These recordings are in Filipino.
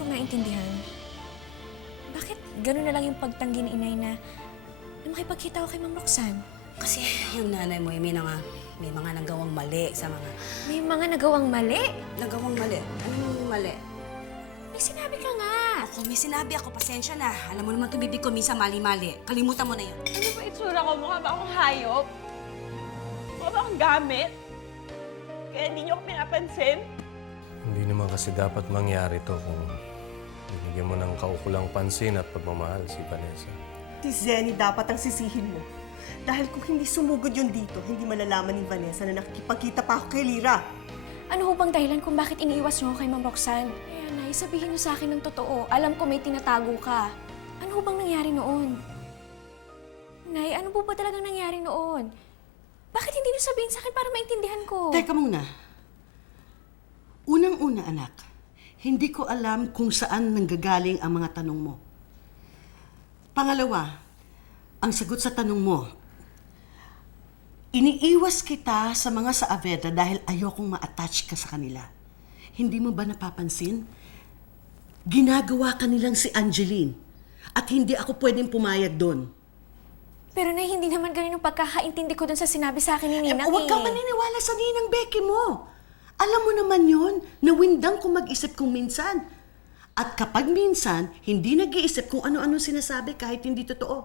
ko maintindihan. Bakit gano'n na lang yung pagtanggi ni inay na makipagkita ako kay Ma'am Roxanne? Kasi yung nanay mo, may mga nagawang mali sa mga... May mga nagawang mali? Nagawang mali? Anong mali? May sinabi ka nga. Ako, may sinabi ako. Pasensya na. Alam mo naman tumibig ko minsan mali-mali. Kalimutan mo na yun. Ano ba itsura ko? Mukha ba akong hayop? Mukha ba akong gamit? Kaya hindi niyo ako pinapansin? Hindi naman kasi dapat mangyari to kung binigyan mo ng kaukulang pansin at pagmamahal si Vanessa. Si Zenny dapat ang sisihin mo. Dahil kung hindi sumugod yun dito, hindi malalaman ni Vanessa na nakikipagkita pa ako kay Lyra. Ano ho bang dahilan kung bakit iniiwas niyo ako kay Ma'am Roxanne? Kaya, Nay, sabihin niyo sa akin ng totoo. Alam ko may tinatago ka. Ano ho bang nangyari noon? Nay, ano po ba talagang nangyari noon? Bakit hindi niyo sabihin sa akin para maintindihan ko? Teka muna. Unang-una, anak, hindi ko alam kung saan nanggagaling ang mga tanong mo. Pangalawa, ang sagot sa tanong mo, iniiwas kita sa mga sa Aveda dahil ayokong ma-attach ka sa kanila. Hindi mo ba napapansin? Ginagawa ka nilang si Angeline at hindi ako pwedeng pumayag doon. Pero Nay, hindi naman ganun yung pagkakaintindi ko dun sa sinabi sa akin ni Ninang Huwag kang maniniwala sa ninang Becky mo. Alam mo naman yon, nawindang kung mag-isip kung minsan. At kapag minsan, hindi nag-iisip kung ano-ano sinasabi kahit hindi totoo.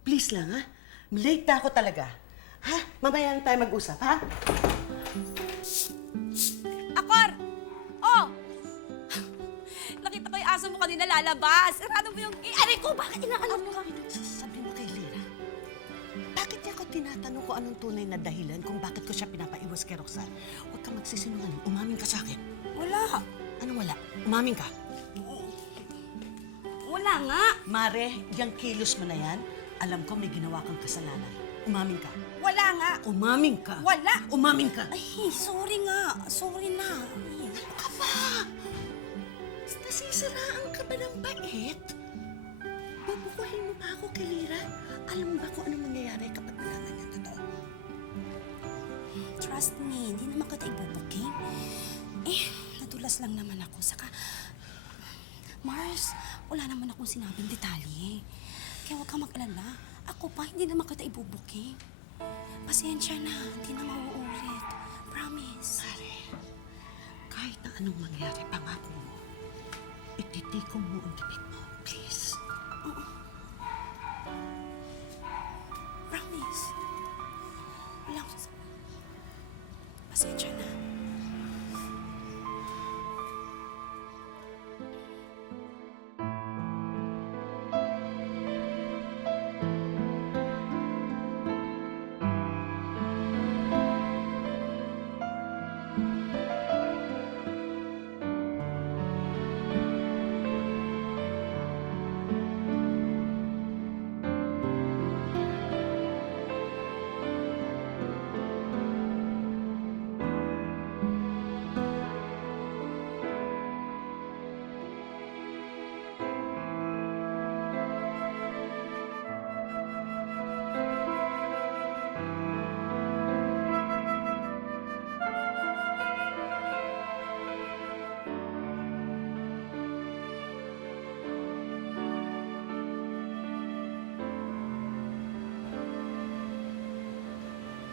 Please lang, ha? Late na ako talaga. Ha? Mamaya na tayo mag-usap, ha? Akor! Oh! Nakita ko yung aso mo kanina lalabas. Sarado mo yung... aray ko! Bakit inaano mo ka? Sabi mo kay Lira, bakit niya ako tinatanong kung anong tunay na dahilan kung bakit ko siya pinapaiwas kay Roxanne? Huwag kang magsisinungaling. Umamin ka sa akin. Wala. Anong wala? Umamin ka. Wala nga. Mare, yung kilos mo na yan, alam ko may ginawa kang kasalanan. Umamin ka. Wala nga. Umamin ka. Wala. Umamin ka. Ay, sorry nga. Sorry na. Ay, Ano ka ba? Nasisiraan ka ba ng bait? Bubukuhin mo ba ako kay Lira? Alam mo ba kung anong mangyayari kapag nalaman niya totoo? trust me. Hindi naman kita ibubuking. Nadulas lang naman ako. Saka, Mars, wala naman akong sinabing detalye. Kaya huwag kang mag-alala. Ako pa, hindi naman kita ibubuking. Pasensya na. Hindi na mauulit. Promise. Mare, kahit na anong mangyari, pangako mo, ititikom mo ang bibig mo. Please. Promise. Wala akong sasabihin. Pasensya na.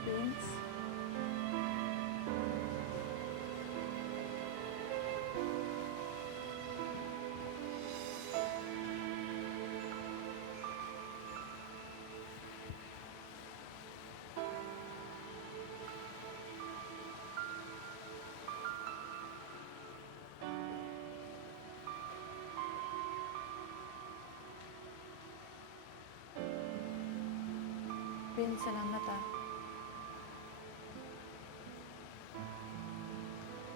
Prince? Prince, salamat ah.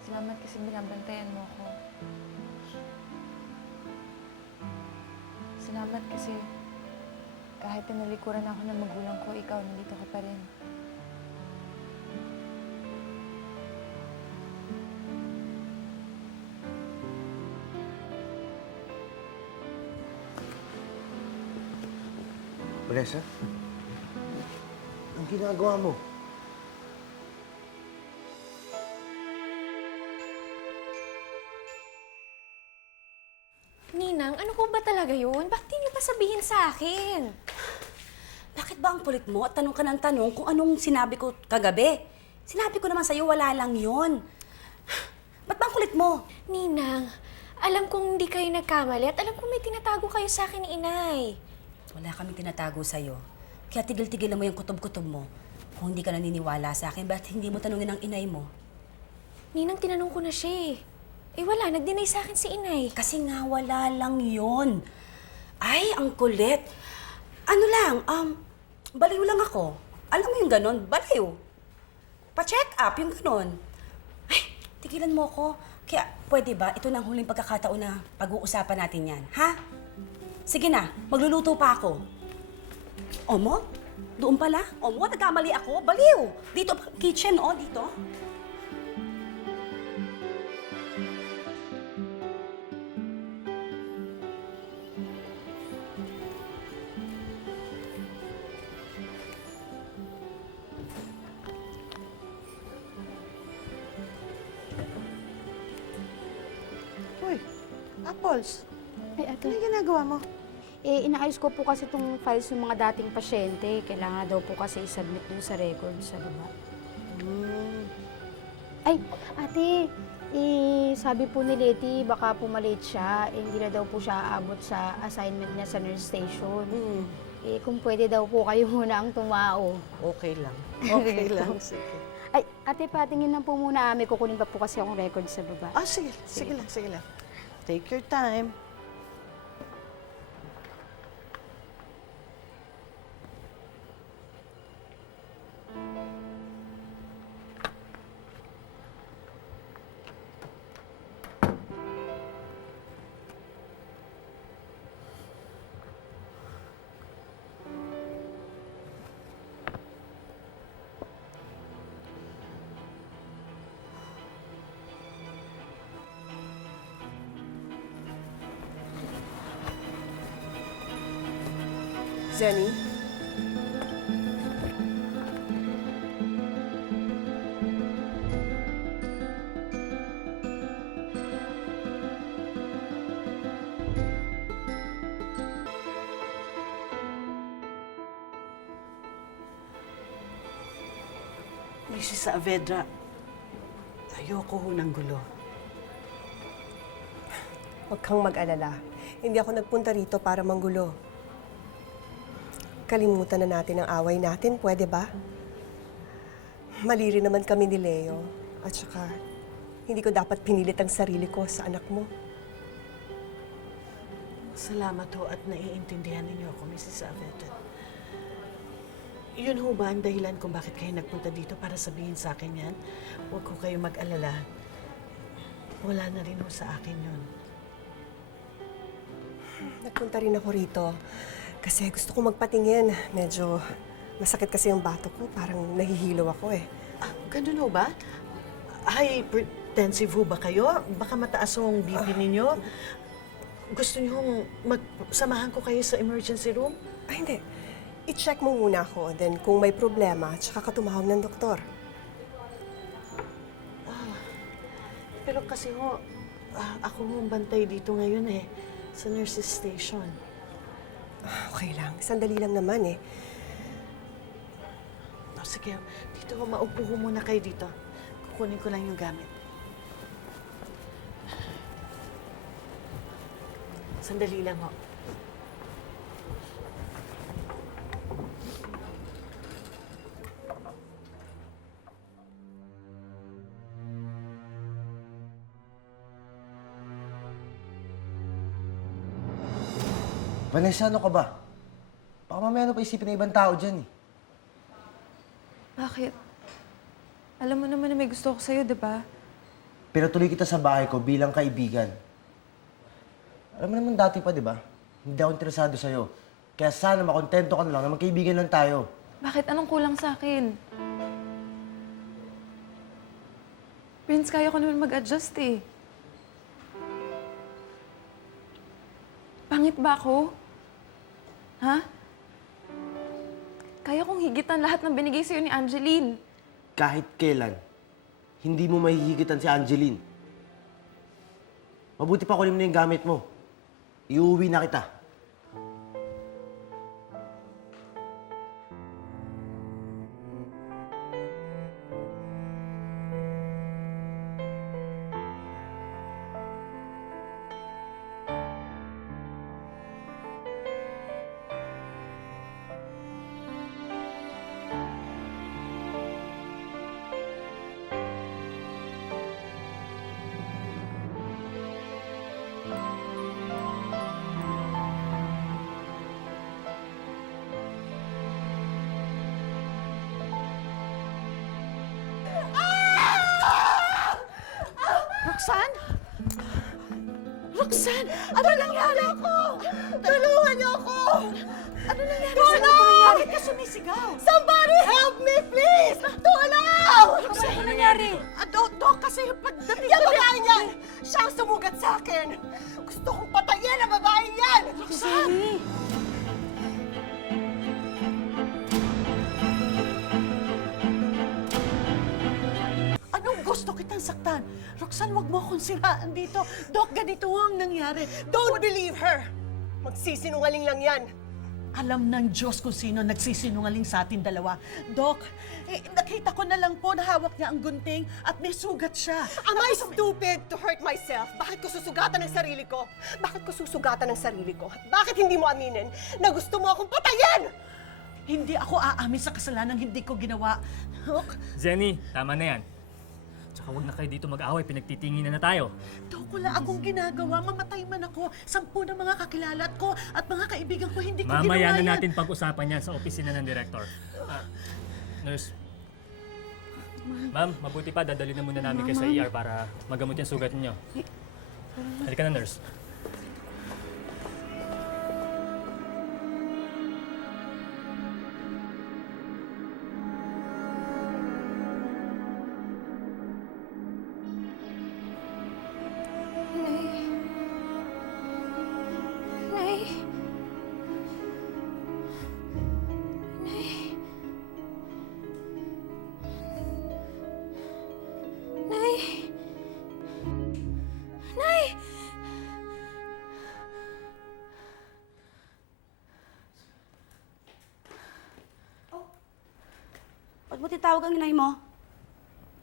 Salamat kasi binabantayan mo ako. Salamat kasi kahit tinalikuran ako ng magulang ko, ikaw nandito ka pa rin. Vanessa? Ang ginagawa mo? Ninang, ano po ba talaga yun? Bakit di niyo pa sabihin sa akin? Bakit ba ang kulit mo at tanong ka ng tanong kung anong sinabi ko kagabi? Sinabi ko naman sa'yo, wala lang yon. Ba't ba ang kulit mo? Ninang, alam kong hindi kayo nagkamali at alam kong may tinatago kayo sa akin ni Inay. Wala kaming tinatago sa'yo. Kaya tigil-tigilan mo yung kutob-kutob mo. Kung hindi ka naniniwala sa akin, ba't hindi mo tanungin ang inay mo? Ninang, tinanong ko na siya eh. Eh wala, nag-deny sa akin si Inay. Kasi nga wala lang yon. Ay, ang kulit. Ano lang, baliw lang ako. Alam mo yung ganon, baliw. Pa-check up, yung ganon. Ay, tigilan mo ako. Kaya, pwede ba, ito na ang huling pagkakataon na pag-uusapan natin yan, ha? Sige na, magluluto pa ako. Omo? Doon pala? Omo, nagkamali ako? Baliw! Dito pa, kitchen, oh, dito. Uy, Apples, Ay, ate. ano yung ginagawa mo? Eh, inaayos ko po kasi itong files ng mga dating pasyente. Kailangan daw po kasi i-submit dun sa record sa baba. Ay, ate, sabi po ni Leti, baka po malate siya. Eh, hindi na daw po siya aabot sa assignment niya sa nurse station. Eh, kung pwede daw po kayo muna ang tumao. Okay lang. Okay lang, sige. Ay, ate, patingin lang po muna. May kukunin pa po kasi akong record sa baba. Ah, sige. Sige lang, sige lang. Take your time. Jenny? Mrs. Saavedra, ayoko ho ng gulo. Huwag kang mag-alala. Hindi ako nagpunta rito para manggulo. Kalimutan na natin ang away natin, pwede ba? Mali rin naman kami ni Leo. At saka, hindi ko dapat pinilit ang sarili ko sa anak mo. Salamat ho at naiintindihan ninyo ako, Mrs. Saavedra. Yun ho ba ang dahilan kung bakit kayo nagpunta dito para sabihin sa akin yan? Huwag ko kayo mag-alala. Wala na rin ho sa akin yun. Nagpunta rin ako rito kasi gusto ko magpatingin. Medyo masakit kasi yung bato ko. Parang nahihilo ako eh. Ah, ganun ho ba? Hypertensive ho ba kayo? Baka mataas ho ang BP ninyo? Gusto niyo samahan ko kayo sa emergency room? Ay, hindi. I-check mo muna ako. Then kung may problema, tsaka ka tumawag ng doktor. Pero kasi ho, ako ho ang bantay dito ngayon eh, sa nurse's station. Okay lang. Sandali lang naman eh. O sige, dito ho, maupo ho muna kayo dito. Kukunin ko lang yung gamit. Sandali lang ho. Vanessa, ano ka ba? Baka mamaya ano pa isipin ng ibang tao dyan eh. Bakit? Alam mo naman na may gusto ko sa'yo, di ba? Pero tuloy kita sa bahay ko bilang kaibigan. Alam mo naman dati pa, di ba? Hindi ako interesado sa'yo. Kaya sana makontento ka na lang na magkaibigan lang tayo. Bakit? Anong kulang sa akin? Prince, kaya ko naman mag-adjust eh. Pangit ba ako? Ha? Kaya kong higitan lahat ng binigay sa'yo ni Angeline. Kahit kailan, hindi mo mahihigitan si Angeline. Mabuti pa kunin mo na yung gamit mo. Iuwi na kita. Roxanne? Roxanne! Ano nangyari ako? Tulungan niyo ako! Ano nangyari Tulong! sa'yo? Bakit ka sumisigaw? Somebody help me, please! Tulong! Roxanne, ano nangyari? Dok, kasi pagdating Yung babae niyan! Siya ang sumugat sa akin! Gusto kong patayin ang babae niyan! Roxanne! Anong gusto kitang saktan? Roxanne, wag mo akong siraan dito. Dok, ganito ang nangyari. Don't believe her! Magsisinungaling lang yan! Alam ng Diyos kung sino nagsisinungaling sa atin dalawa. Dok, nakita ko na lang po na hawak niya ang gunting at may sugat siya. Am I stupid to hurt myself? Bakit ko susugatan ang sarili ko? Bakit ko susugatan ang sarili ko? At bakit hindi mo aminin na gusto mo akong patayin? Hindi ako aamin sa kasalanan hindi ko ginawa. Dok, Jenny, tama na yan. Tsaka huwag na kayo dito mag-away, pinagtitinginan na tayo. Dok, wala akong ginagawa. Mamatay man ako. 10 ng mga kakilalat ko at mga kaibigan ko hindi ko ginawa Mamaya yan. na natin pag-usapan yan sa opisina ng direktor. Nurse. Ma'am, mabuti pa, dadali na muna namin kayo sa ER para magamot yung sugat niyo. Halika na, nurse. Nay. Nay. Nay. Nay. Ba't mo titawag ang inay mo?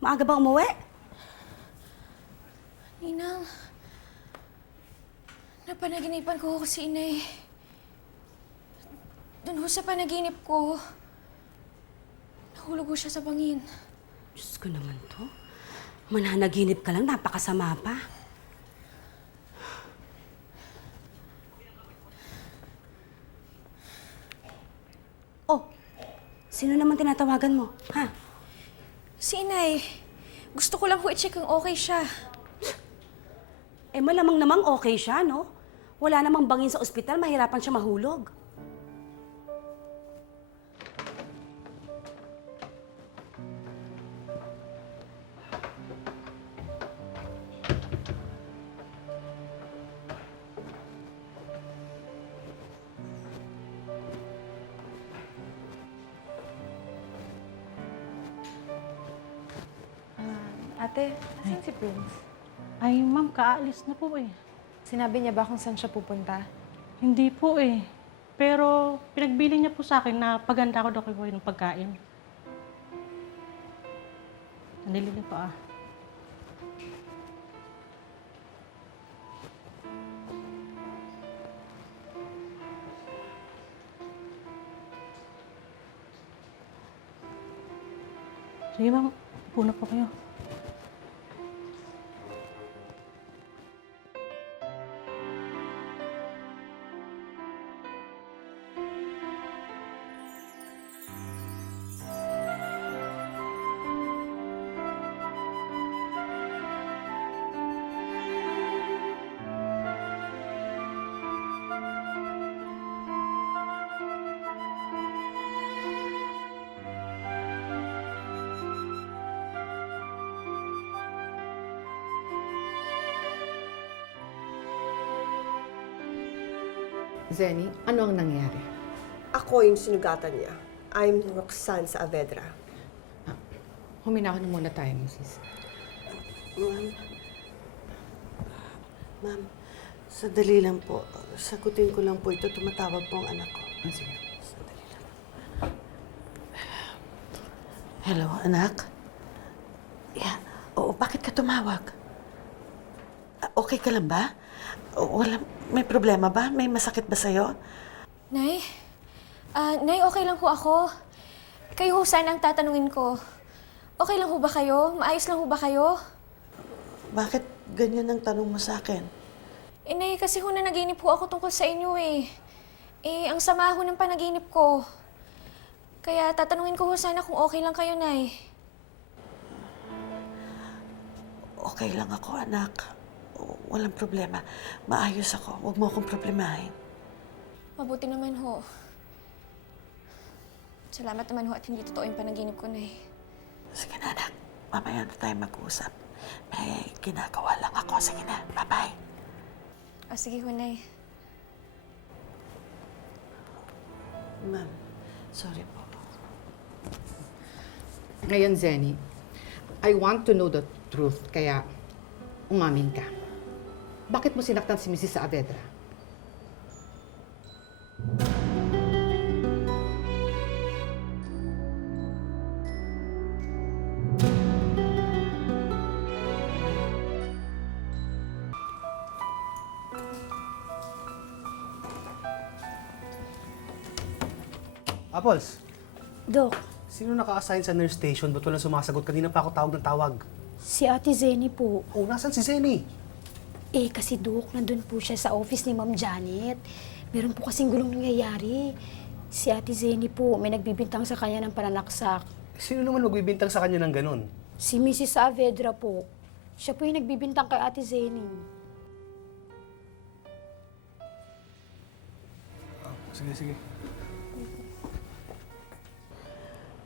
Maaga ba umuwi? Ninang. Napanaginipan ko si inay. Doon ho sa panaginip ko, nahulog ho siya sa bangin. Diyos ko naman to. Mananaginip ka lang, napakasama pa. Oh, sino naman tinatawagan mo, ha? Si inay, gusto ko lang ho i-check kung okay siya. Eh malamang namang okay siya, no? Wala namang bangin sa ospital, mahirapan siya mahulog. Ate, asan si Prince? Ay, ma'am, kaalis na po eh. Sinabi niya ba kung saan siya pupunta? Hindi po eh. Pero pinagbili niya po sa akin na paganda ko daw kayo ng pagkain. Nalilili pa ah. Sige ma'am, puna po kayo. Zenny, ano ang nangyari? Ako yung sinugatan niya. I'm Roxanne sa Avedra. Huminahon muna tayo, Mrs. Ma'am, Sandali lang po. Sagutin ko lang po ito. Tumatawag po ang anak ko. Sige. Sandali lang. Hello, anak? Yeah. Oo, bakit ka tumawag? Okay ka lang ba? May problema ba? May masakit ba sa'yo? Nay? Nay, okay lang ho ako. Kayo ho sana ang tatanungin ko. Okay lang ho ba kayo? Maayos lang ho ba kayo? Bakit ganyan ang tanong mo sa akin? Nay, kasi ho na naginip ho ako tungkol sa inyo eh. Ang sama ho ng panaginip ko. Kaya tatanungin ko ho sana kung okay lang kayo, Nay. Okay lang ako, anak. Walang problema. Maayos ako. Huwag mo akong problemahin. Mabuti naman ho. Salamat naman ho at hindi totoo yung panaginip ko, Nay. Sige na, anak. Mamaya na tayo mag-usap. May ginagawa lang ako. Sige na. Bye-bye. Sige ho, Nay. Ma'am, sorry po. Ngayon, Zenny, I want to know the truth, kaya umamin ka. Bakit mo sinaktan si Mrs. Saavedra? Apples, Dok, sino naka-assign sa nurse station? Ba't walang sumasagot? Kanina pa ako tawag ng tawag. si Ate Zenny po. Oh, nasan si Zenny? Kasi Dok, nandun po siya sa office ni Ma'am Janet. Meron po kasing gulong nangyayari. Si Ate Zenny po, may nagbibintang sa kanya ng pananaksak. Sino naman magbibintang sa kanya ng ganun? Si Mrs. Saavedra po. Siya po yung nagbibintang kay Ate Zenny. Sige.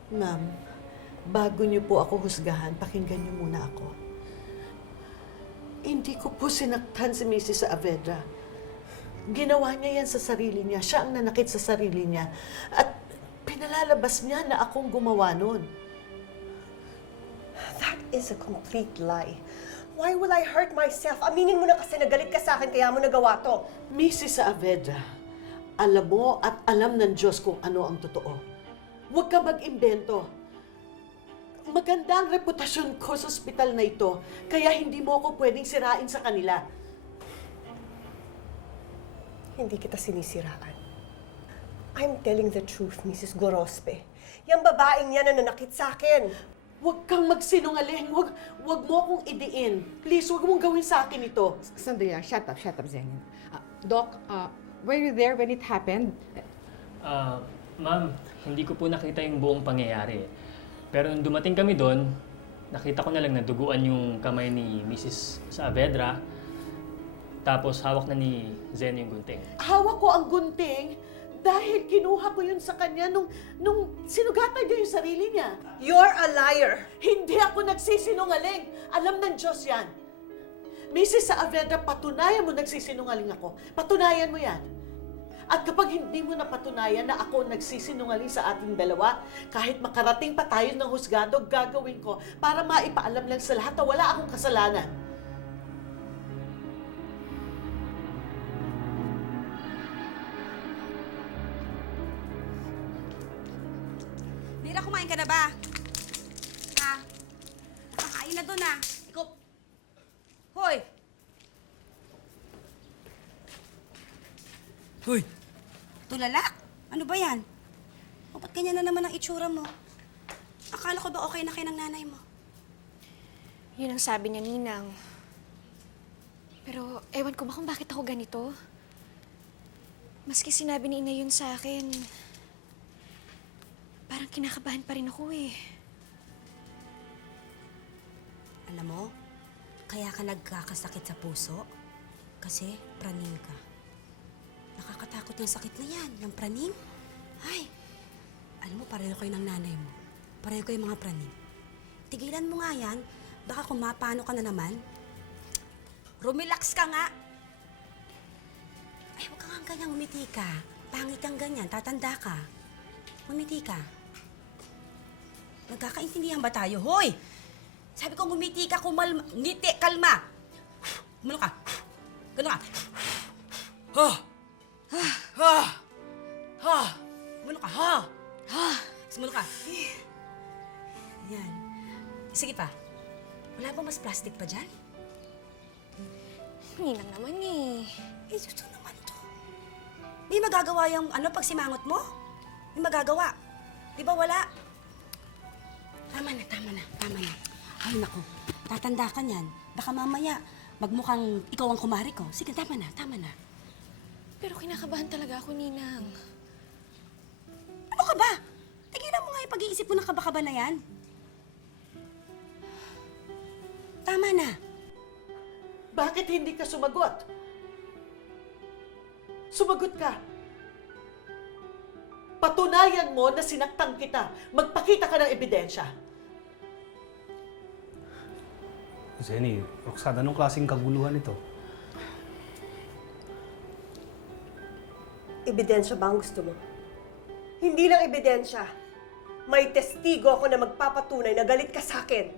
Ma'am, bago niyo po ako husgahan, pakinggan niyo muna ako. Hindi ko po sinaktan si Mrs. Saavedra. Ginawa niya yan sa sarili niya. Siya ang nanakit sa sarili niya. At pinalalabas niya na akong gumawa nun. That is a complete lie. Why will I hurt myself? Aminin mo na kasi nagalit ka sa akin kaya mo nagawa to. Mrs. Saavedra, alam mo at alam ng Diyos kung ano ang totoo. Huwag ka mag-imbento. Maganda ang reputasyon ko sa ospital na ito, kaya hindi mo ako pwedeng sirain sa kanila. Hindi kita sinisiraan. I'm telling the truth, Mrs. Gorospe. Yang babaeng yan na nanakit sa akin. Huwag kang magsinungaling. Huwag mo akong idiin. Please, huwag mong gawin sa akin ito. Sandali lang. Shut up, Zenny. Doc, were you there when it happened? Ma'am, hindi ko po nakita yung buong pangyayari. Pero nung dumating kami doon, nakita ko na lang naduguan yung kamay ni Mrs. Saavedra. Tapos hawak na ni Zen yung gunting. Hawak ko ang gunting dahil kinuha ko yun sa kanya nung sinugatan niya yung sarili niya. You're a liar! Hindi ako nagsisinungaling. Alam ng Diyos yan. Mrs. Saavedra, patunayan mo nagsisinungaling ako. Patunayan mo yan. At kapag hindi mo napatunayan na ako nagsisinungaling sa ating dalawa, kahit makarating pa tayo ng husgado, gagawin ko para maipaalam lang sa lahat na wala akong kasalanan. Mira, kumain ka na ba? Ha? Nakakain na doon ah. Ikaw... Hoy! Hoy! Tulala? Ano ba yan? O, ba't ganyan na naman ang itsura mo? Akala ko ba okay na kayo ng nanay mo? Yun ang sabi niya, Ninang. Pero ewan ko ba kung bakit ako ganito? Maski sinabi ni Ina yun sa akin, parang kinakabahan pa rin ako eh. Alam mo, kaya ka nagkakasakit sa puso? Kasi praning ka. Nakakatakot yung sakit na yan, ng praning. Ay, alam mo, pareho kayo ng nanay mo. Pareho kayo mga praning. Tigilan mo nga yan, baka kung mapano ka na naman. Rumilax ka nga! Ay, huwag ka nga ganyan, umiti ka. Pangit kang ganyan, tatanda ka. Umiti ka. Nagkakaintindihan ba tayo? Hoy! Sabi ko, ngumiti ka, ngiti, kalma! Umulo ka. Ganun ka. Ha! Ha! Ha! Sumulo ka. Ha! Ha! Sumulo ka. Yan. Sige pa. Wala bang mas plastic pa dyan? Ninang naman eh. Eh, ito naman to. May magagawa yung pag simangot mo? May magagawa. Di ba wala? Tama na. Ay, naku. Tatanda ka niyan. Baka mamaya, magmukhang ikaw ang kumari ko. Sige, tama na. Pero kinakabahan talaga ako, Ninang. Ano ka ba? Tigilan mo nga yung pag-iisip mo ng kaba-kaba na yan. Tama na. Bakit hindi ka sumagot? Sumagot ka. Patunayan mo na sinaktan kita. Magpakita ka ng ebidensya. Zenny, Roxanne, anong klaseng kaguluhan ito? Ebidensya ba ang gusto mo? Hindi lang ebidensya. May testigo ako na magpapatunay na galit ka sa akin.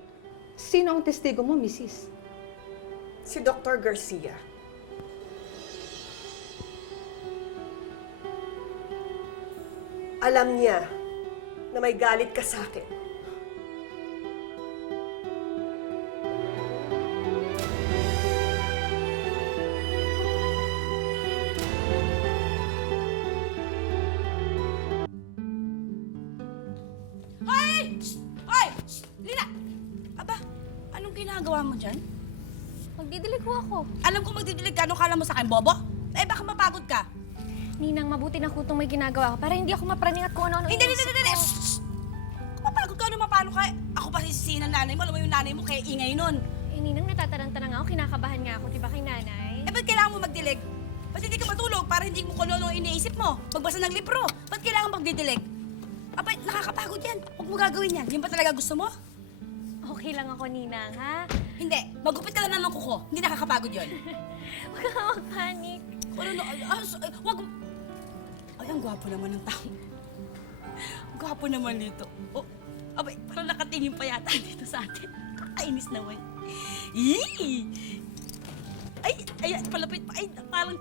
Sino ang testigo mo, Mrs.? Si Dr. Garcia. Alam niya na may galit ka sa akin. Hoy! Hoy! Lina! Aba, anong ginagawa mo dyan? Magdidilig ko ako. Alam ko magdidilig ka, anong kala mo sa akin, bobo? Eh, baka mapagod ka. Ninang, mabuti na kutong may ginagawa ko para hindi ako mapraning at kung ano-ano Hindi! iniisip ko. Shhh! Kung mapagod ka, ano mapalo ka? Ako pa sisisihin ng nanay mo, alam mo yung nanay mo, kaya ingay nun. Eh, Ninang, natataranta na nga ako. Kinakabahan nga ako, di ba kay nanay? Eh, ba't kailangan mo magdilig? Ba't hindi ka matulog para hindi mo kung ano iniisip mo? Magbasa ng libro. Ba't kailangan magdidilig? Aba, nakakapagod yan. Huwag mo gagawin yan. Yan ba talaga gusto mo? Okay lang ako, Ninang, ha? Hindi. Magupit ka na ng kuko. Hindi nakakapagod yun. Huwag ka mag-panic. Wag. Ay, ang gwapo naman ng tao. Ang gwapo naman nito. Oh, abay, parang nakatingin pa yata dito sa atin. Kakainis naman. Yee! Ay, palapit pa. Ay, parang,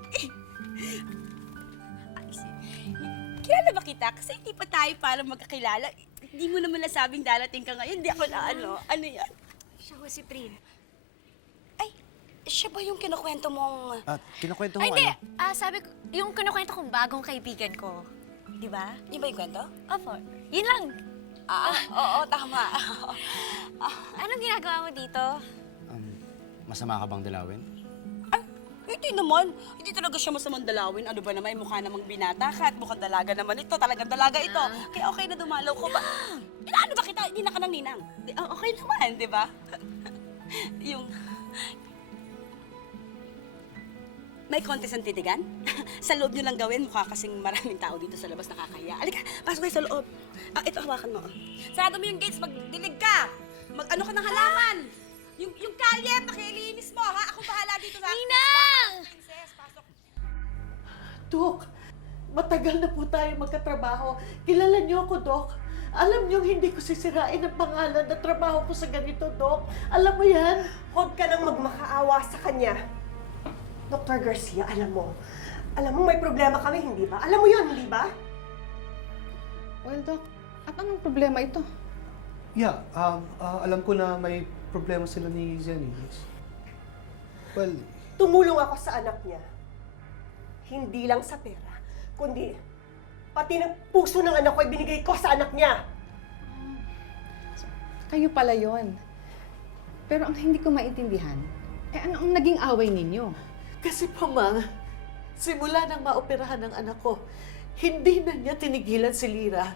kilala ba kita? Kasi hindi pa tayo para magkakilala. Hindi mo naman nasabing darating ka ngayon. Hindi ako na ano yan? Siya ko si Prin. Siya ba yung kinukwento mong... Kinukwento mo Ay, hindi. ano? Sabi ko, yung kinukwento kong bagong kaibigan ko. Di ba? Yun ba yung kwento? Opo. Yun lang. Oo, tama. Anong ginagawa mo dito? Masama ka bang dalawin? Hindi naman. Hindi talaga siya masamang dalawin. Ano ba naman, mukha namang binata ka at mukhang dalaga naman ito. Talagang dalaga ito. Kaya okay na dumalaw ko ba? Ano ba kita? Hindi na ka ng ninang. Okay naman, di ba? Yung... May contest ang titigan? Sa loob nyo lang gawin, mukha kasing maraming tao dito sa labas nakakahiya. Alika, pasok kayo sa loob. Ito, hawakan mo. Sarado mo yung gates, magdilig ka. Mag-ano ka ng halaman. Yung kalye, pakilinis mo, ha? Ako bahala dito sa... Ninang! Princess, pasok. Dok, matagal na po tayo magkatrabaho. Kilala niyo ako, Dok. Alam niyo, hindi ko sisirain ang pangalan na trabaho ko sa ganito, Dok. Alam mo yan? Huwag ka nang magmakaawa sa kanya. Dr. Garcia, alam mo may problema kami, hindi ba? Alam mo yun, hindi ba? Well, Doc, at anong problema ito? Yeah, alam ko na may problema sila ni Zenny. Well, Tumulong ako sa anak niya. Hindi lang sa pera, kundi pati ng puso ng anak ko ay binigay ko sa anak niya. Kayo pala yon. Pero ang hindi ko maintindihan, ano ang naging away ninyo? Kasi pa, Ma, simula nang maoperahan ng anak ko, hindi na niya tinigilan si Lira.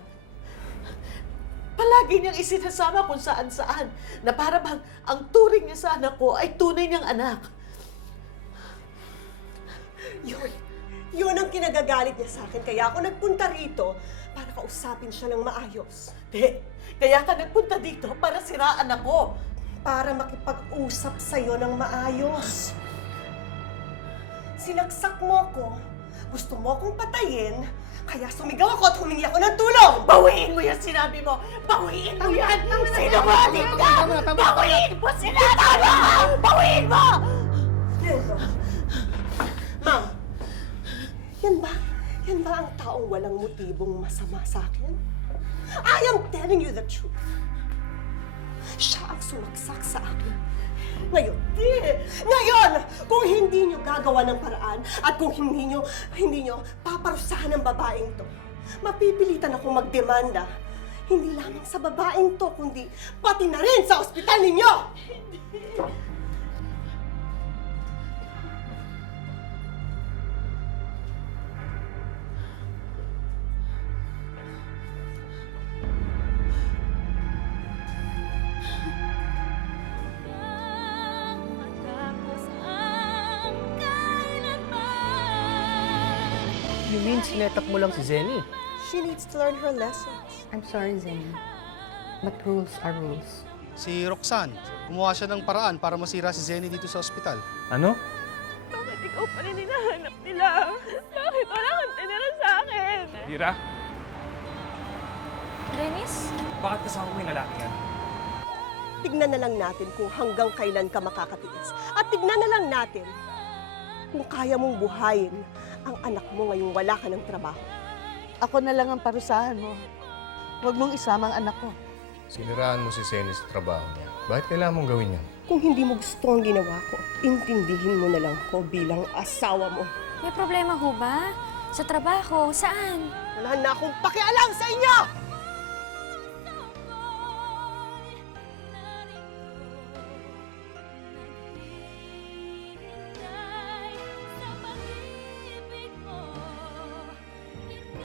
Palagi niyang isinasama kung saan-saan na para bang ang turing niya sa anak ko ay tunay niyang anak. Yun ang kinagagalit niya sa akin. Kaya ako nagpunta rito para kausapin siya ng maayos. Kaya ka nagpunta dito para siraan ako. Para makipag-usap sa'yo ng maayos. Sinaksak mo ko, gusto mo akong patayin, kaya sumigaw ako at humingi ako ng tulong! Bawiin mo yan sinabi mo! Bawiin mo yan! Sinungaling ka! Bawiin mo sinabi mo! Bawiin mo! taong walang motibong masama sa akin. I am telling you the truth. Siya ang sumaksak sa akin. Ngayon, kung hindi nyo gagawa ng paraan at kung hindi nyo paparusahan ng babaeng to, mapipilitan akong magdemanda. Hindi lamang sa babaeng to, kundi pati na rin sa ospital ninyo! You mean sinetak mo lang si Zenny? She needs to learn her lessons. I'm sorry, Zenny. But rules are rules. Si Roxanne, gumawa siya ng paraan para masira si Zenny dito sa ospital. Ano? Bakit ikaw pa rin hinahanap nila? Bakit wala kang tinira sa akin? Mira, Dennis? bakit kasama mo yung lalaki yan? Tignan na lang natin kung hanggang kailan ka makakatiis. At tignan na lang natin kung kaya mong buhayin ang anak mo ngayong wala ka ng trabaho. Ako na lang ang parusahan mo. Huwag mong isama ang anak ko. Siniraan mo si Zenny sa trabaho niya. Bakit kailangan mong gawin yan? Kung hindi mo gusto ang ginawa ko, intindihin mo na lang ko bilang asawa mo. May problema ho ba? Sa trabaho? Saan? Wala na akong pakialam sa inyo!